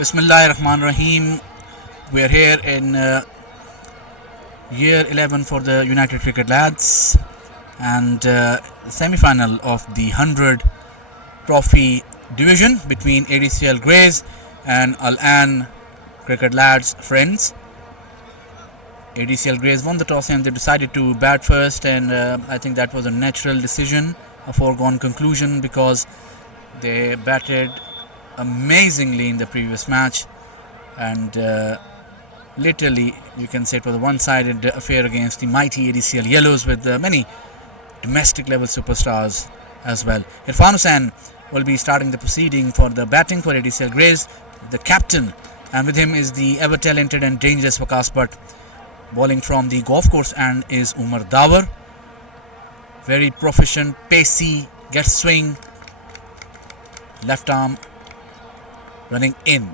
Bismillahirrahmanirrahim. We are here in Year 11 for the United Cricket Lads and the semi-final of the 100 trophy division between ADCL GREYS and Al-An Cricket Lads friends. ADCL GREYS won the toss and they decided to bat first, and I think that was a natural decision, a foregone conclusion, because they batted amazingly in the previous match, and literally you can say it was a one-sided affair against the mighty ADCL Yellows with many domestic level superstars as well. Irfan Hussain will be starting the proceeding for the batting for ADCL GREYS, the captain, and with him is the ever talented and dangerous Waqas Butt. Bowling from the golf course and is Umar Dawar, very proficient, pacey, gets swing, left arm running in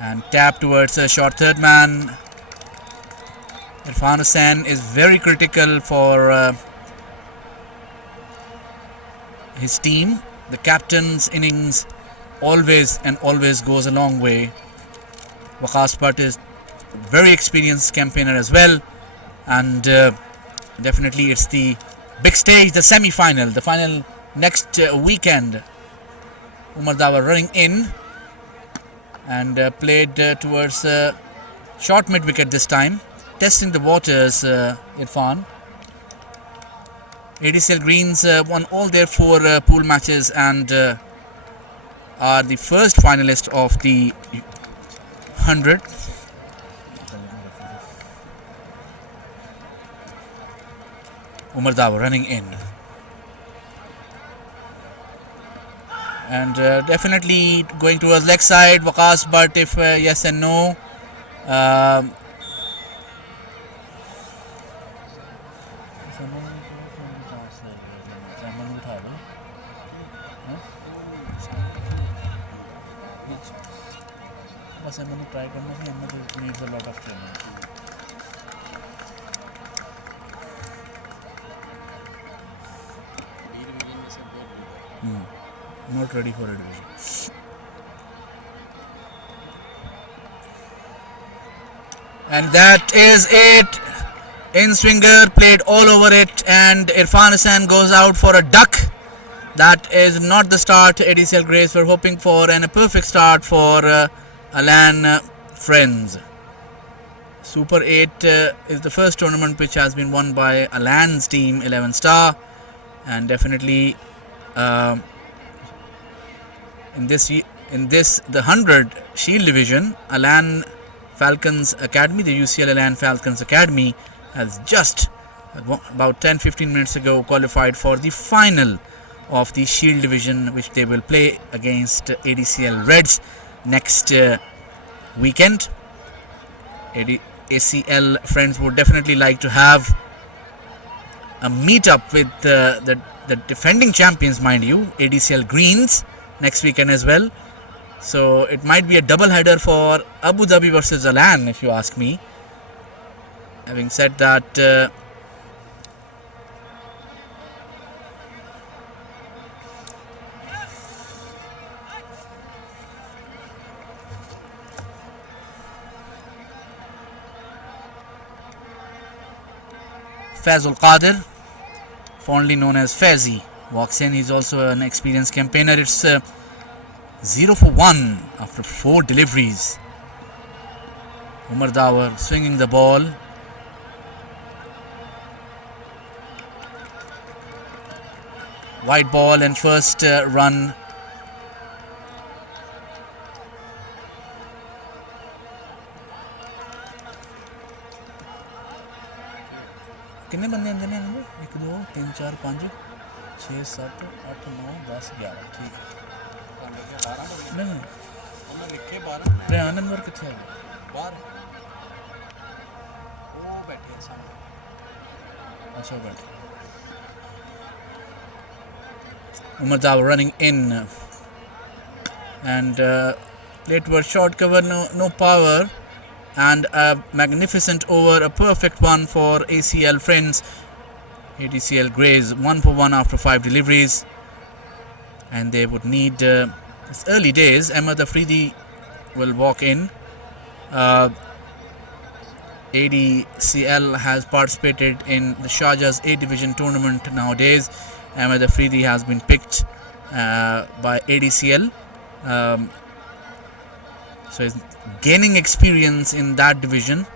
and tap towards a short third man. Irfan Hussain is very critical for his team. The captain's innings always goes a long way. Waqas Butt is very experienced campaigner as well, and definitely it's the big stage, the semi-final, the final next weekend. Umar Dawar running in and played towards short mid-wicket this time, testing the waters. Irfan. ADCL Greens won all their 4 pool matches and are the first finalist of the 100. Umar Dawar running in and definitely going towards leg side. Waqas Butt, if yes and no. Try needs a lot of training. Not ready for a division. And that is it. In swinger, played all over it, and Irfan Hussain goes out for a duck. That is not the start ADCL GREYS were hoping for, and a perfect start for Al-An friends. Super 8 is the first tournament which has been won by Al-An's team 11 star, and definitely in this the 100 Shield division, Al-An Falcons Academy, the UCL Al-An Falcons Academy, has just about 10-15 minutes ago qualified for the final of the Shield division, which they will play against ADCL Reds next weekend. ACL friends would definitely like to have a meet-up with the defending champions, mind you, ADCL Greens, next weekend as well. So it might be a double header for Abu Dhabi versus Al-An, if you ask me. Having said that, Fazul Qadir, fondly known as Fazi, walks in. He's also an experienced campaigner. It's 0 for 1 after 4 deliveries. Umar Dawar swinging the ball. Wide ball and first run. कितने बंदे अंदर ने 1 2 3 4 5 6 7 8 9 10 11 ठीक है नहीं हमने लिखे 12 Rehan number कितने है बाहर वो बैठे सामने अच्छा बैठे. Umar Dawar running in and played towards short cover, no power, and a magnificent over, a perfect one for ACL friends. ADCL GREYS 1 for 1 after 5 deliveries, and they would need It's early days. Ahmed Afridi will walk in. ADCL has participated in the Sharjah's A Division tournament nowadays. Ahmed Afridi has been picked by ADCL. So he's gaining experience in that division.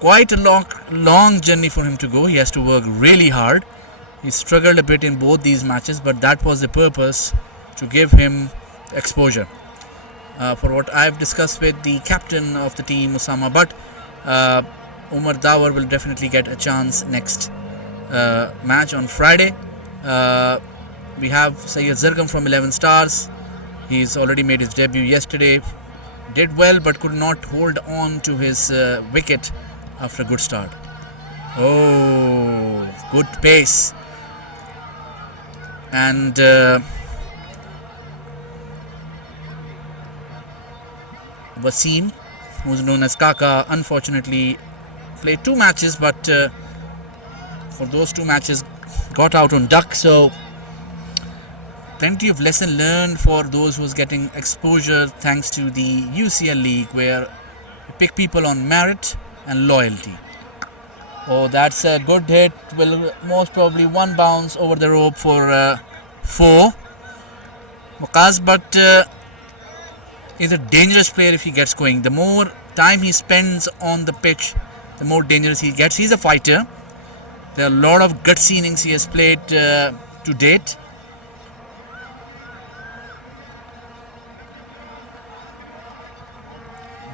Quite a long journey for him to go. He has to work really hard. He struggled a bit in both these matches, but that was the purpose, to give him exposure. For what I've discussed with the captain of the team, Osama Butt, Umar Dawar will definitely get a chance next match on Friday. We have Syed Zirgam from 11 Stars. He's already made his debut yesterday. Did well, but could not hold on to his wicket after a good start. Oh, good pace. And Wasim, who's known as Kaka, unfortunately played 2 matches, but for those 2 matches got out on duck. So plenty of lesson learned for those who's getting exposure thanks to the UCL league, where you pick people on merit and loyalty. Oh, that's a good hit. Will most probably 1 bounce over the rope for 4. Muqaz, but he's a dangerous player if he gets going. The more time he spends on the pitch, the more dangerous he gets. He's a fighter. There are a lot of gutsy innings he has played to date.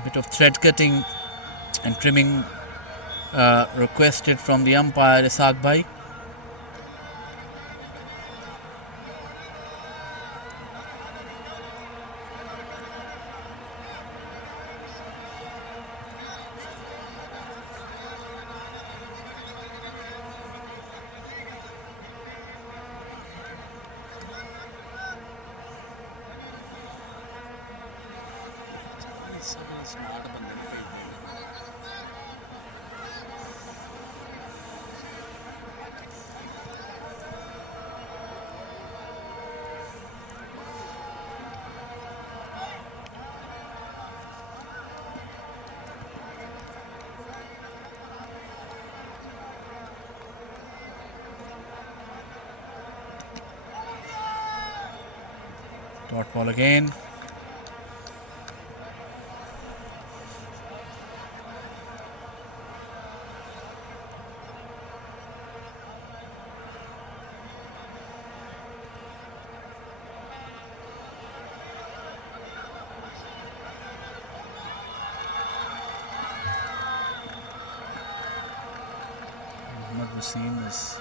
A bit of thread cutting and trimming requested from the umpire, Ishaq Bhai. Dot ball again. Wasim is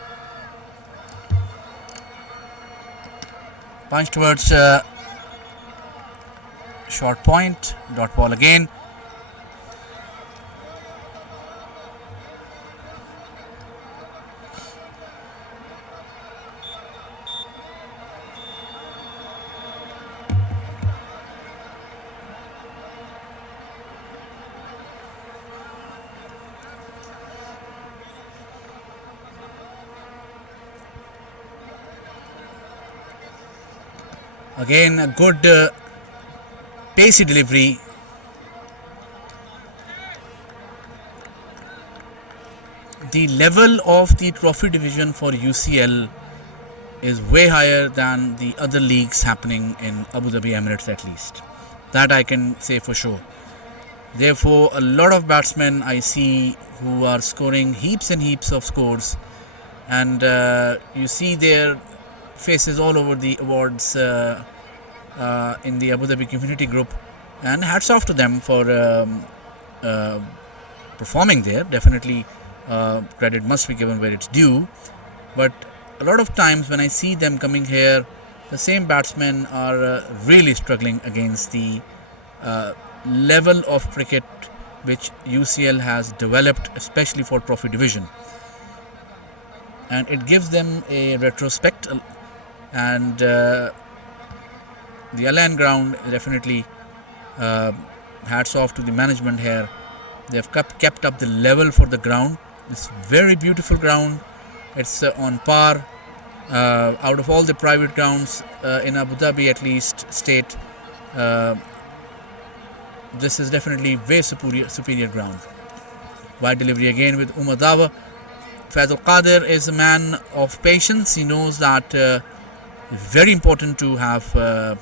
punched towards short point. Dot ball again. Again, a good pacey delivery. The level of the trophy division for UCL is way higher than the other leagues happening in Abu Dhabi Emirates, at least. That I can say for sure. Therefore, a lot of batsmen I see who are scoring heaps and heaps of scores, and you see their faces all over the awards in the Abu Dhabi community group, and hats off to them for performing there. Definitely credit must be given where it's due, but a lot of times when I see them coming here, the same batsmen are really struggling against the level of cricket which UCL has developed, especially for trophy division, and it gives them a retrospect. And the Al-Ain ground, definitely hats off to the management here. They have kept up the level for the ground. It's very beautiful ground. It's on par Out of all the private grounds in Abu Dhabi, at least state, this is definitely way superior ground. Wide delivery again with Umar Dawa. Faisal Qadir is a man of patience. He knows that it's very important to have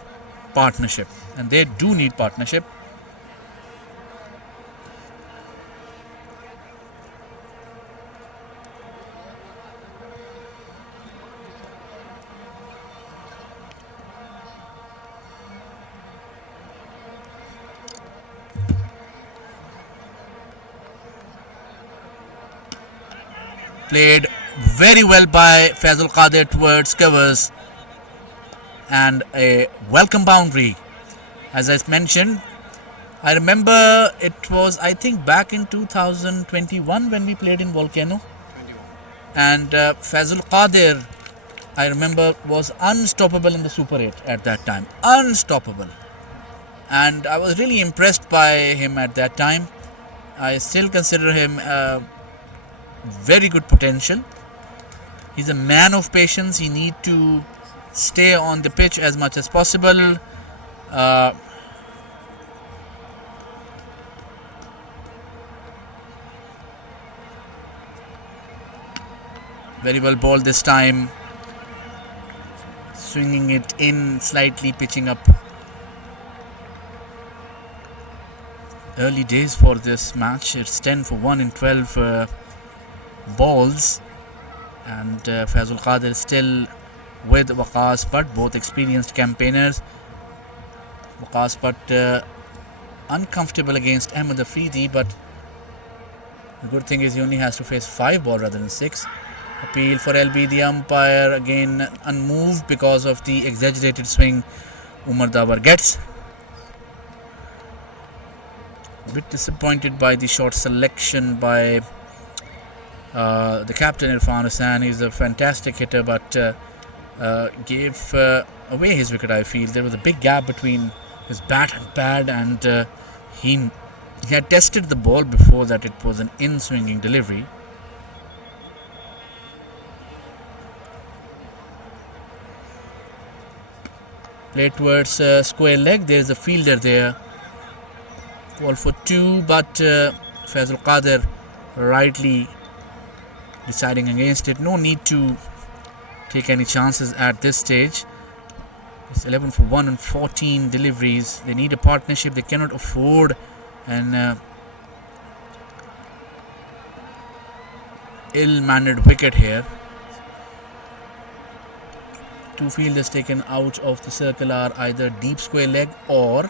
partnership, and they do need partnership. Played very well by Faisal Qadir towards covers, and a welcome boundary. As I mentioned, I remember it was, I think, back in 2021 when we played in Volcano. 21. And Faisal Qadir, I remember, was unstoppable in the Super 8 at that time. Unstoppable. And I was really impressed by him at that time. I still consider him very good potential. He's a man of patience. He need to stay on the pitch as much as possible. Very well ball this time. Swinging it in slightly, pitching up. Early days for this match. It's 10 for 1 in 12 balls, and Faisal Qadir still with Waqas Butt, both experienced campaigners. Waqas Butt uncomfortable against Ahmed Afridi, but the good thing is he only has to face 5 balls rather than 6. Appeal for LB. The umpire again unmoved because of the exaggerated swing Umar Dabar gets. A bit disappointed by the short selection by the captain Irfan Hassan. He's a fantastic hitter, but gave away his wicket. I feel there was a big gap between his bat and pad, and he had tested the ball before that it was an in-swinging delivery. Play towards square leg. There's a fielder there. Call for 2, but Faisal Qadir rightly deciding against it. No need to take any chances at this stage. It's 11 for 1 and 14 deliveries. They need a partnership. They cannot afford an ill-mannered wicket here. 2 fielders taken out of the circle are either deep square leg or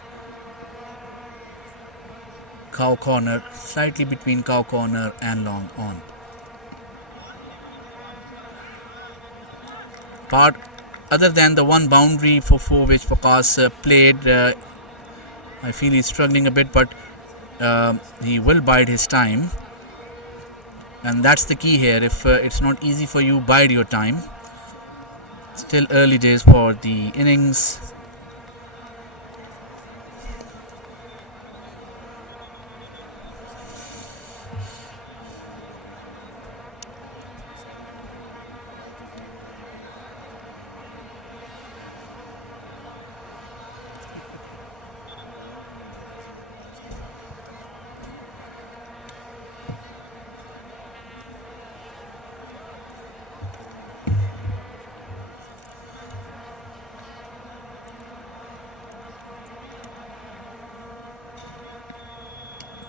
cow corner, slightly between cow corner and long on. Part other than the one boundary for 4 which Waqas played, I feel he's struggling a bit, but he will bide his time, and that's the key here. If it's not easy for you, bide your time. Still early days for the innings.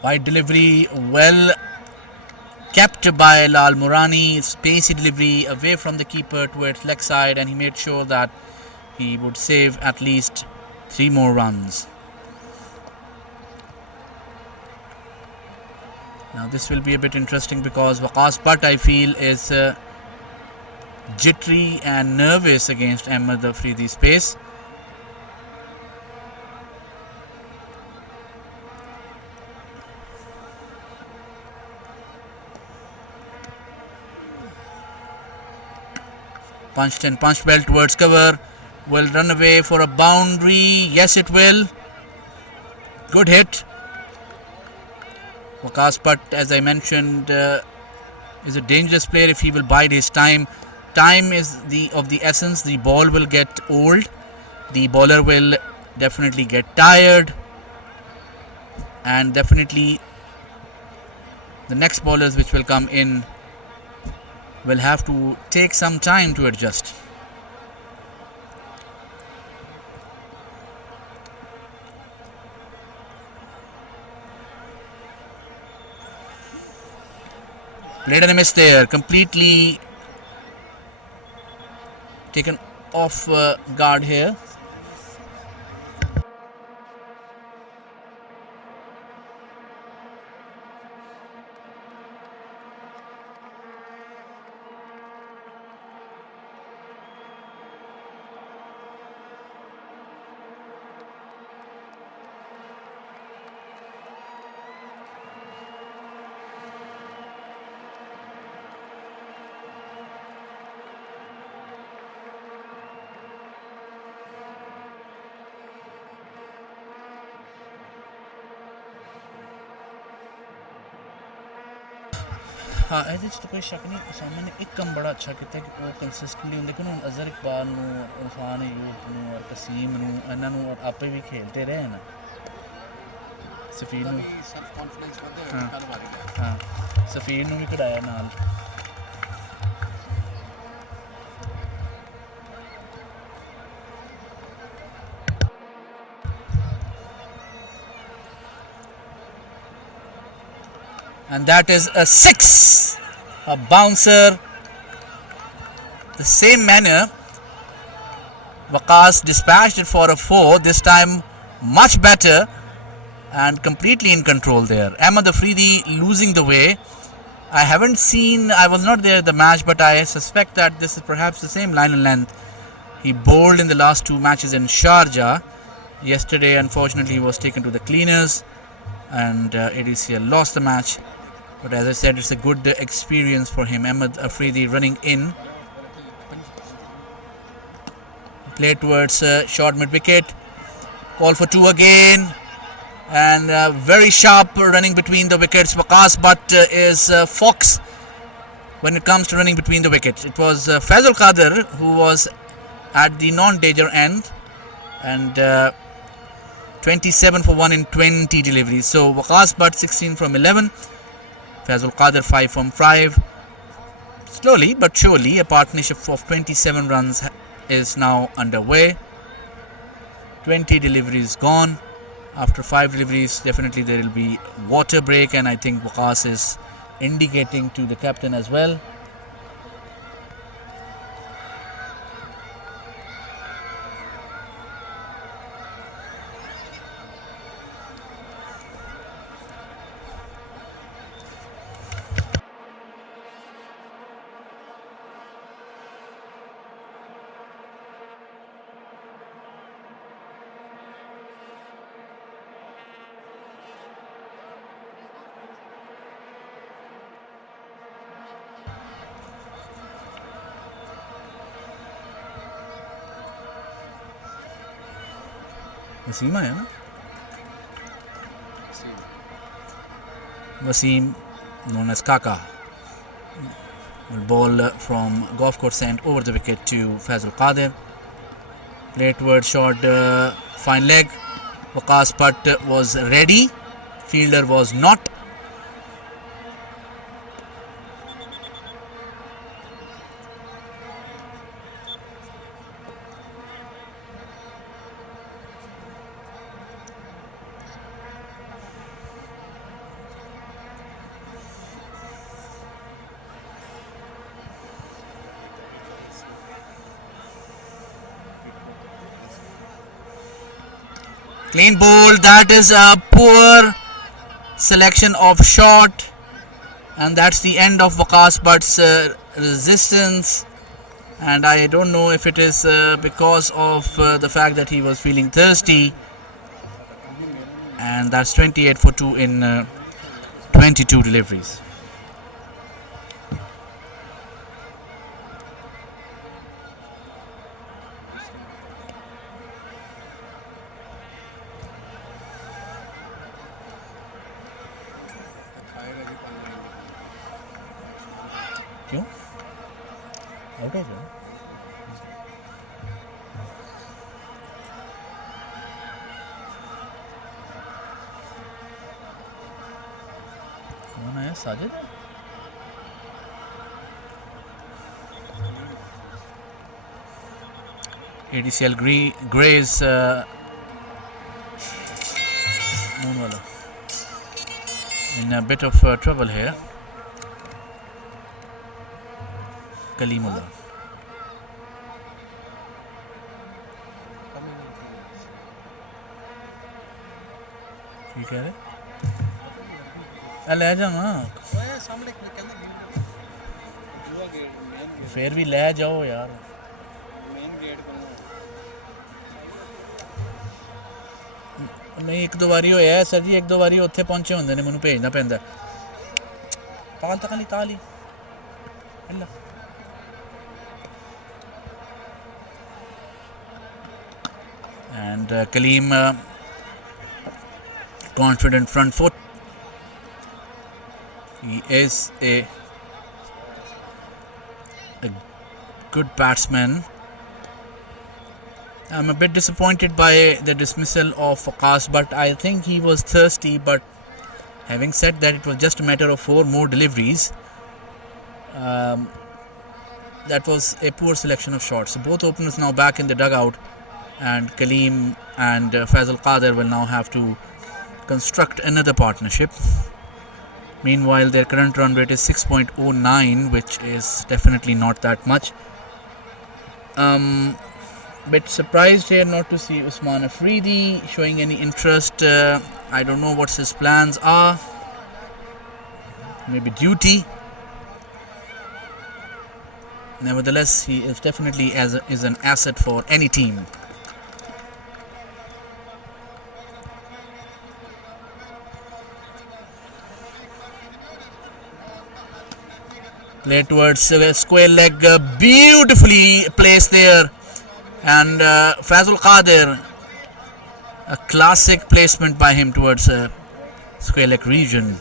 Wide delivery, well kept by Lal Murani. Spacey delivery away from the keeper towards leg side, and he made sure that he would save at least 3 more runs. Now this will be a bit interesting because Waqas Butt, I feel, is jittery and nervous against Ahmed Afridi's pace. Punched and punched well towards cover. Will run away for a boundary. Yes, it will. Good hit. Waqas Butt, as I mentioned, is a dangerous player if he will bide his time. time is of the essence. The ball will get old. The bowler will definitely get tired, and definitely the next bowlers which will come in will have to take some time to adjust. Played and a miss there, completely taken off guard here. हाँ ਇਹਦੇ 'ਚ ਤਾਂ ਕੋਈ ਸ਼ੱਕ ਨਹੀਂ Osama ਨੇ ਇੱਕ ਕੰਮ ਬੜਾ ਅੱਛਾ ਕੀਤਾ ਕਿ ਉਹ ਕੰਸਿਸਟੈਂਟਲੀ ਹੁਣ ਦੇਖੋ ਨਾ ਹੁਣ ਅਜ਼ਹਰ ਇਕਬਾਲ ਨੂੰ ਇਰਫਾਨ ਅਯੂਬ ਨੂੰ ਔਰ ਕਸੀਮ ਨੂੰ ਇਹਨਾਂ ਨੂੰ ਔਰ ਆਪੇ ਵੀ ਖੇਡਦੇ ਰਹੇ ਹਨ ਸਫੀਰ ਨੂੰ ਸੈਲਫ ਕੌਨਫੀਡੈਂਸ ਵਧਿਆ ਕੱਲ ਵਾਰੀ ਹਾਂ ਸਫੀਰ ਨੂੰ ਵੀ ਕਢਾਇਆ ਨਾਲ and that is a 6, a bouncer. The same manner Waqas dispatched it for a 4, this time much better and completely in control there. Ahmed Afridi losing the way. I was not there at the match, but I suspect that this is perhaps the same line and length he bowled in the last 2 matches in Sharjah. Yesterday unfortunately he was taken to the cleaners and ADCL lost the match. But as I said, it's a good experience for him. Ahmed Afridi running in. Play towards short mid-wicket. Call for 2 again. And very sharp running between the wickets. Waqas Butt is fox when it comes to running between the wickets. It was Faisal Qadir who was at the non-danger end. And 27 for 1 in 20 deliveries. So Waqas Butt 16 from 11. Faisal Qadir 5 from 5. Slowly but surely a partnership of 27 runs is now underway. 20 deliveries gone. After 5 deliveries definitely there will be water break, and I think Waqas is indicating to the captain as well. Wasim आया ना Wasim, known as Kaka, will bowl from golf course end over the wicket to Faisal Qadir. Play towards short fine leg. Waqas Butt was ready, fielder was not. Clean bowl. That is a poor selection of shot, and that's the end of Waqas Butt's resistance. And I don't know if it is because of the fact that he was feeling thirsty. And that's 28 for 2 in 22 deliveries. क्यों Out of it. कौन है Sajid? ADCL GREYS in a bit of trouble here. Kalimullah. ठीक है ले जाना फिर भी ले जाओ यार नहीं एक दो बारी होया सर जी एक दो बारी उत्थे पहुंचे होंदे ने मैनू भेजना पैंदा ताल तक ताल ही and Kaleem confident front foot. He is a good batsman. I'm a bit disappointed by the dismissal of Waqas, but I think he was thirsty. But having said that, it was just a matter of 4 more deliveries. That was a poor selection of shots. So both openers now back in the dugout, and Kaleem and Faisal Qadir will now have to construct another partnership. Meanwhile, their current run rate is 6.09, which is definitely not that much. Bit surprised here not to see Usman Afridi showing any interest. I don't know what his plans are. Maybe duty. Nevertheless, he is definitely is an asset for any team. Play towards square leg, beautifully placed there, and Faisal Qadir, a classic placement by him towards square leg region.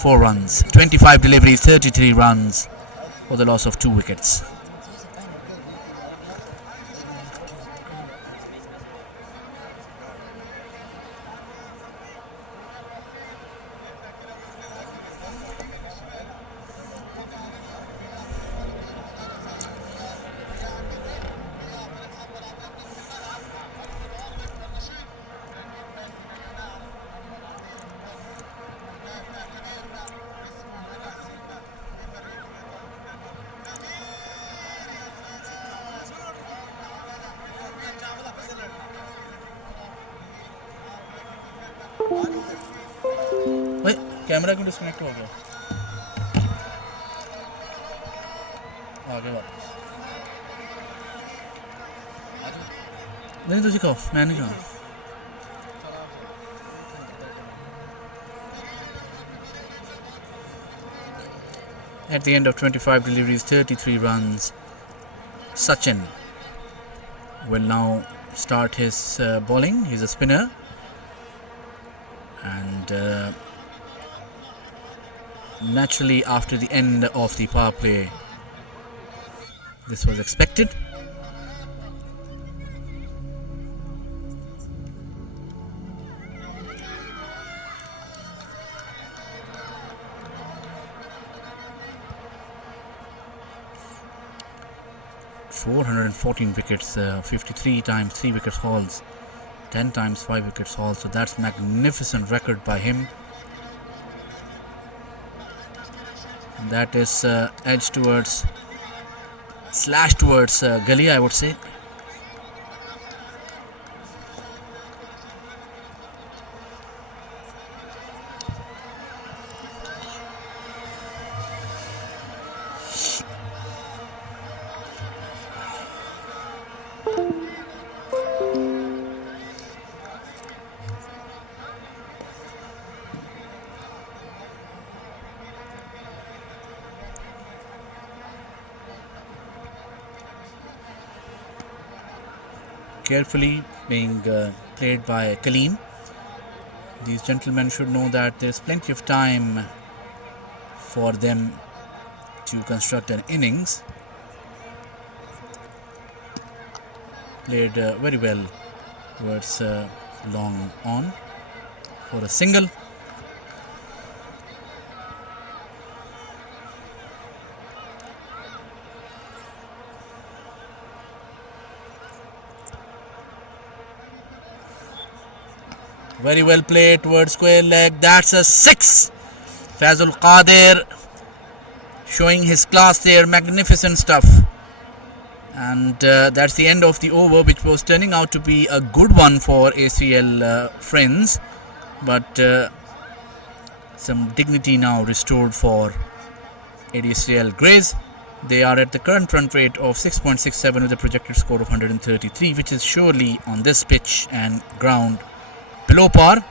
4 runs, 25 deliveries, 33 runs for the loss of 2 wickets. Wait, camera क्यों disconnect हो गया? आगे बात नहीं तो सिखाओ मैं नहीं जाना. At the end of 25 deliveries, 33 runs, Sachin will now start his bowling. He's a spinner, and naturally after the end of the power play, this was expected. .414 wickets, 53 times 3 wickets hauls, 10 times 5 wickets hauls, so that's magnificent record by him. And that is edge towards slash towards gully, I would say. Carefully being played by Kaleem. These gentlemen should know that there is plenty of time for them to construct an innings. Played very well towards long on for a single. Very well played towards square leg. That's a 6. Fazul Qadir showing his class there. Magnificent stuff. And that's the end of the over, which was turning out to be a good one for ACL friends. But some dignity now restored for ADCL GREYS. They are at the current run rate of 6.67 with a projected score of 133, which is surely on this pitch and ground below par.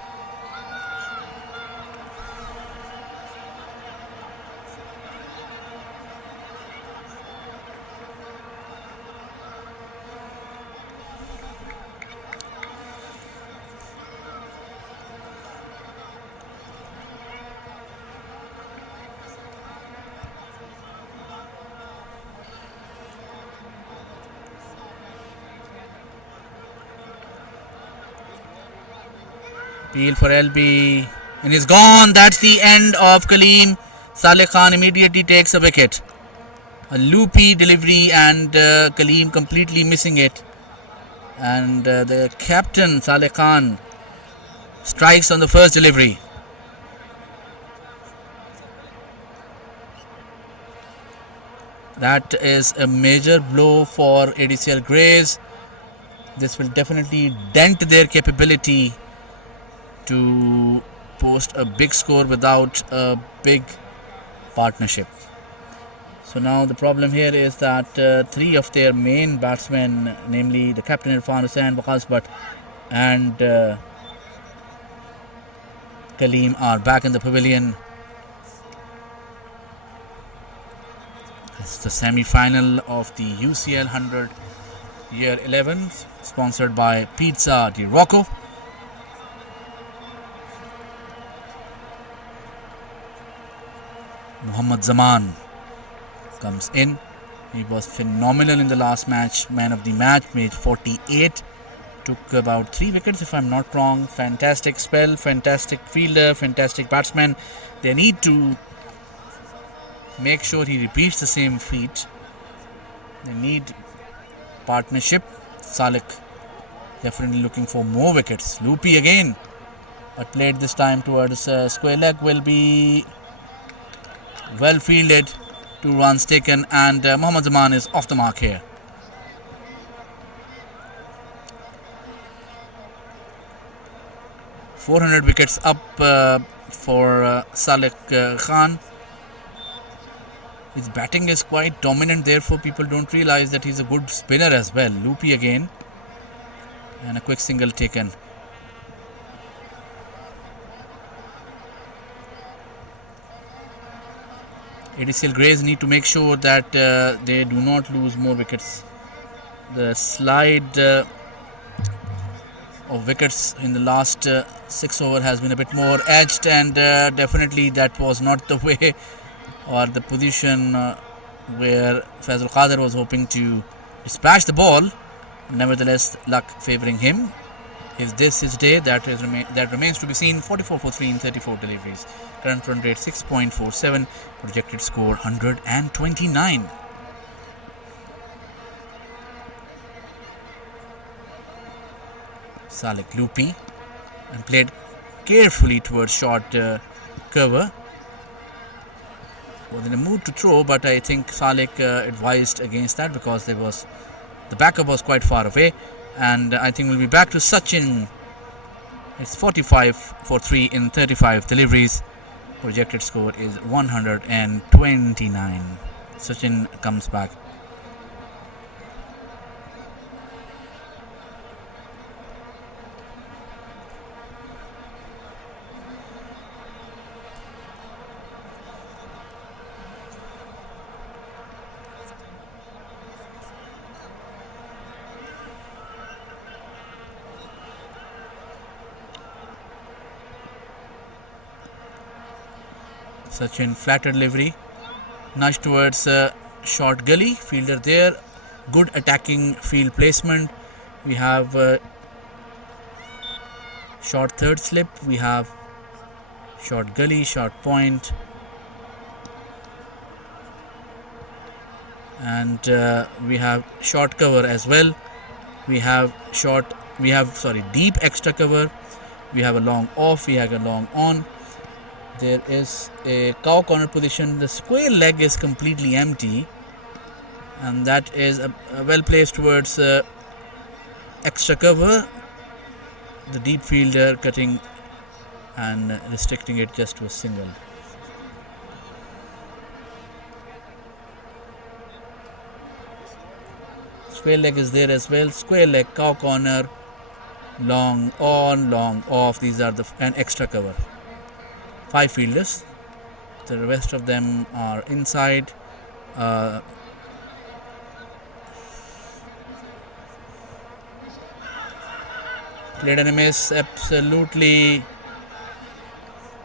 Appeal for LB and is gone. That's the end of Kaleem. Saleh Khan immediately takes a wicket. A loopy delivery and Kaleem completely missing it. And the captain Saleh Khan strikes on the first delivery. That is a major blow for ADCL GREYS. This will definitely dent their capability to post a big score without a big partnership. So now the problem here is that three of their main batsmen, namely the captain Irfan Hussain, Waqas Butt and Kaleem, are back in the pavilion. It's the semi-final of the UCL 100 Year-11, sponsored by Pizza Di Rocco. Muhammad Zaman comes in. He was phenomenal in the last match. Man of the match, made 48. Took about 3 wickets if I'm not wrong. Fantastic spell, fantastic fielder, fantastic batsman. They need to make sure he repeats the same feat. They need partnership. Salek definitely looking for more wickets. Loopy again, but played this time towards square leg. Will be well fielded. 2 runs taken, and Muhammad Zaman is off the mark here. .400 wickets up for Salek Khan. His batting is quite dominant, therefore people don't realize that he's a good spinner as well. Loopy again, and a quick single taken. ADCL GREYS need to make sure that they do not lose more wickets. The slide of wickets in the last 6 over has been a bit more edged, and definitely that was not the way or the position where Fazul Qadir was hoping to dispatch the ball. Nevertheless, luck favouring him. Is this his day? That remains to be seen. 44 for 3 in 34 deliveries. Current run rate 6.47. Projected score 129. Salek loopy and played carefully towards short cover. Was in a mood to throw, but I think Salek advised against that because the backup was quite far away. And I think we'll be back to Sachin. It's 45 for 3 in 35 deliveries. Projected score is 129. Sachin comes back. Sachin, flatter delivery, nudge towards short gully. Fielder there. Good attacking field placement. We have short third slip. We have short gully, short point, and we have short cover as well. We have deep extra cover. We have a long off. We have a long on. There is a cow corner position. The square leg is completely empty, and that is well placed towards extra cover. The deep fielder cutting and restricting it just to a single. Square leg is there as well. Square leg, cow corner, long on, long off. These are and extra cover. 5 fielders. The rest of them are inside. Played an miss, absolutely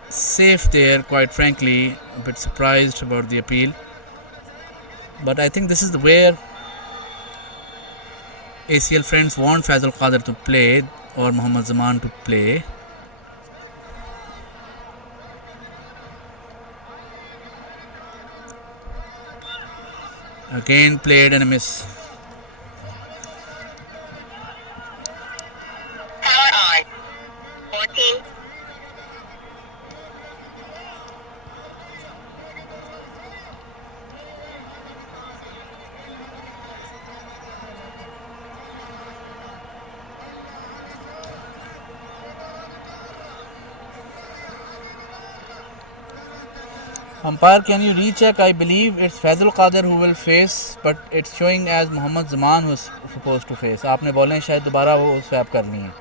safe there, quite frankly. A bit surprised about the appeal. But I think this is where ACL friends want Faisal Qadir to play or Mohammad Zaman to play. Again played and a miss. Umpire, can you recheck? I believe it's Faisal Qadir who will face, but it's showing as Mohammad Zaman who is supposed to face. आपने बॉलें शायद दोबारा वो swap करनी है.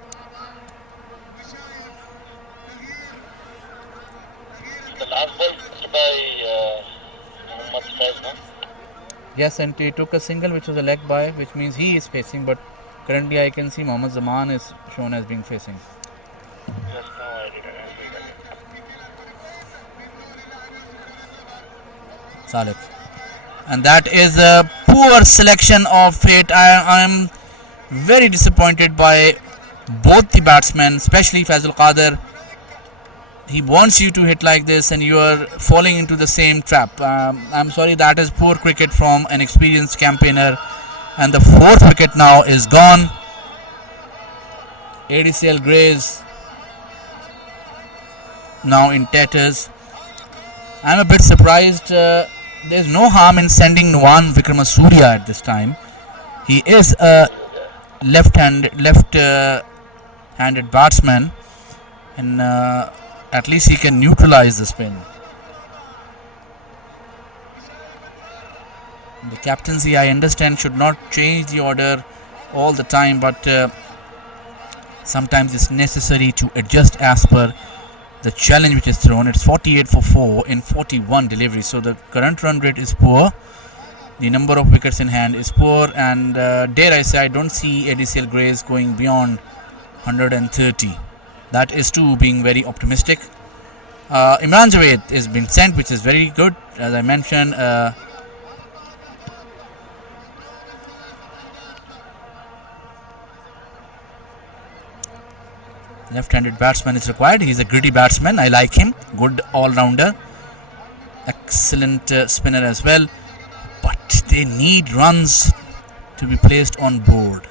The last ball is by Mohammad Faiz, no? Yes, and he took a single which was a leg by, which means he is facing, but currently I can see Mohammad Zaman is shown as being facing. Yes, no, I didn't. Salik. And that is a poor selection of fate. I am very disappointed by both the batsmen, especially Faisal Qadir. He wants you to hit like this and you are falling into the same trap. I'm sorry, that is poor cricket from an experienced campaigner. And the 4th wicket now is gone. ADCL GREYS now in tatters. I'm a bit surprised. There's no harm in sending Nuwan Vikramasuriya at this time. He is a left-handed batsman, and at least he can neutralize the spin. The captaincy, I understand, should not change the order all the time, but sometimes it's necessary to adjust as per the challenge which is thrown. It's 48 for 4 in 41 deliveries, so the current run rate is poor, the number of wickets in hand is poor, and dare I say, I don't see ADCL GREYS going beyond 130. That is too being very optimistic. Imran Javed is being sent, which is very good. As I mentioned, left-handed batsman is required. He's a gritty batsman. I like him. Good all-rounder. Excellent spinner as well. But they need runs to be placed on board.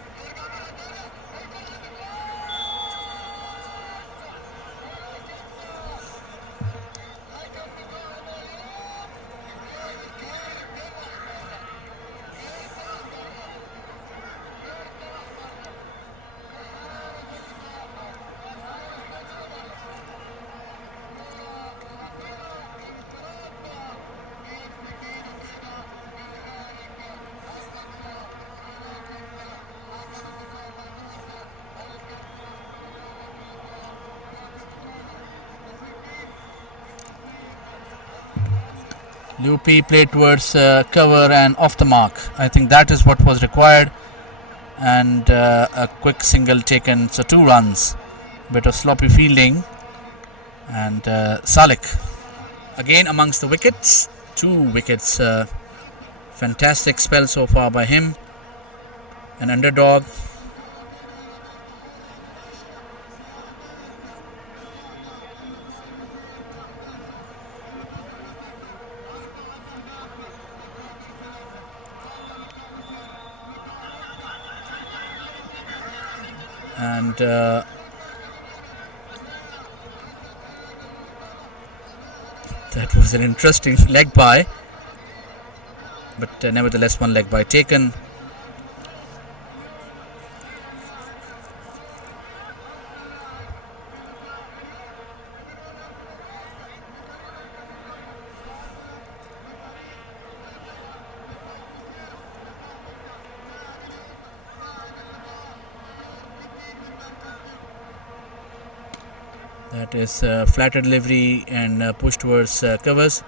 Lupi played towards cover and off the mark. I think that is what was required, and a quick single taken, so 2 runs. Bit of sloppy fielding, and Salik again amongst the wickets. 2 wickets. Fantastic spell so far by him. An underdog. And that was an interesting leg bye, but nevertheless one leg bye taken. That is flatter delivery and push towards covers.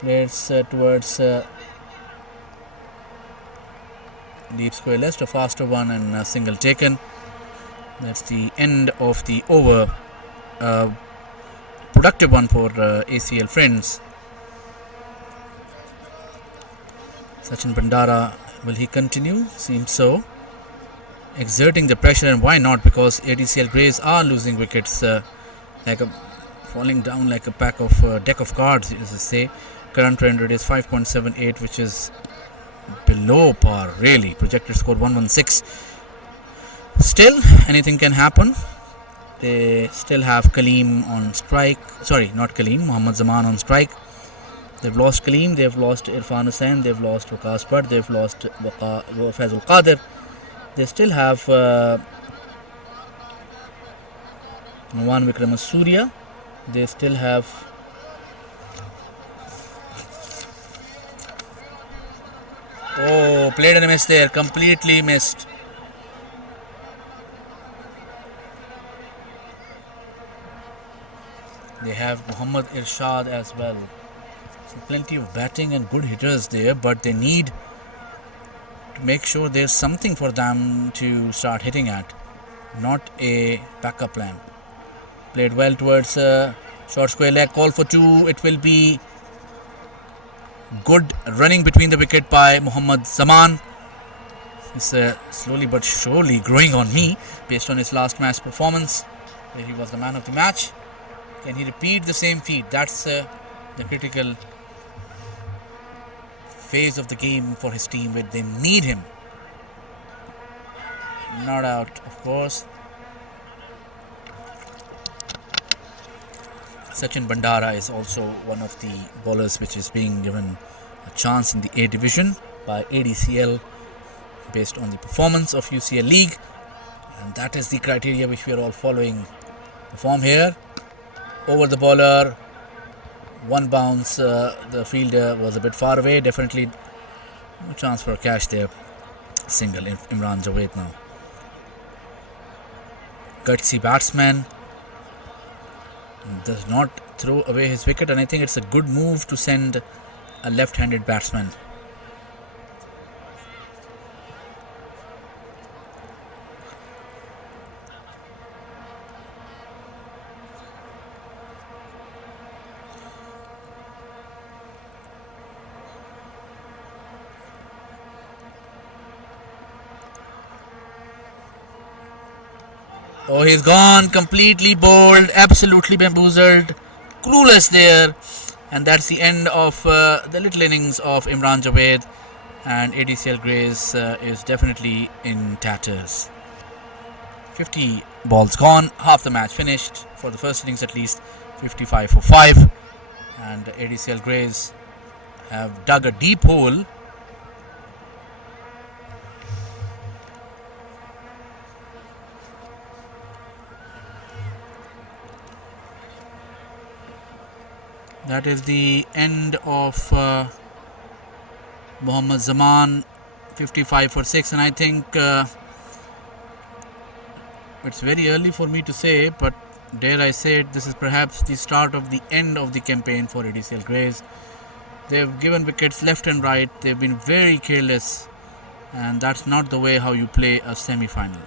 Players towards deep square left, a faster one and a single taken. That's the end of the over. Productive one for ACL friends. Sachin Bandara, will he continue? Seems so. Exerting the pressure, and why not? Because ADCL Greys are losing wickets, falling down like a deck of cards, as they say. Current run rate is 5.78, which is below par, really. Projected score 116. Still, anything can happen. They still have Kaleem on strike. Sorry, not Kaleem, Mohammad Zaman on strike. They've lost Kaleem, they've lost Irfan Hussain, they've lost Waqas Butt, they've lost Faizul Qadir. They still have Nawan Vikramasuriya. They still have played and missed there, completely missed. They have Muhammad Irshad as well. So plenty of batting and good hitters there, but they need to make sure there's something for them to start hitting at, not a backup plan. Played well towards short square leg, call for 2. It will be good running between the wicket by Mohammad Zaman. He's slowly but surely growing on me based on his last match performance, where he was the man of the match. Can he repeat the same feat? That's the critical phase of the game for his team, where they need him. Not out, of course. Sachin Bandara is also one of the bowlers which is being given a chance in the A division by ADCL based on the performance of UCL League, and that is the criteria which we are all following. Perform here, over the bowler, one bounce, the fielder was a bit far away, definitely no chance for a catch there. Single Imran Javed now. Gutsy batsman, does not throw away his wicket, and I think it's a good move to send a left-handed batsman. Oh, he's gone, completely bowled, absolutely bamboozled, clueless there. And that's the end of the little innings of Imran Javed, and ADCL Greys is definitely in tatters. 50 balls gone, half the match finished, for the first innings at least, 55 for 5. And ADCL Greys have dug a deep hole. That is the end of Mohammad Zaman, 55 for 6, and I think it's very early for me to say, but dare I say it, this is perhaps the start of the end of the campaign for ADCL Greys. They've given wickets left and right, they've been very careless and that's not the way how you play a semi-final.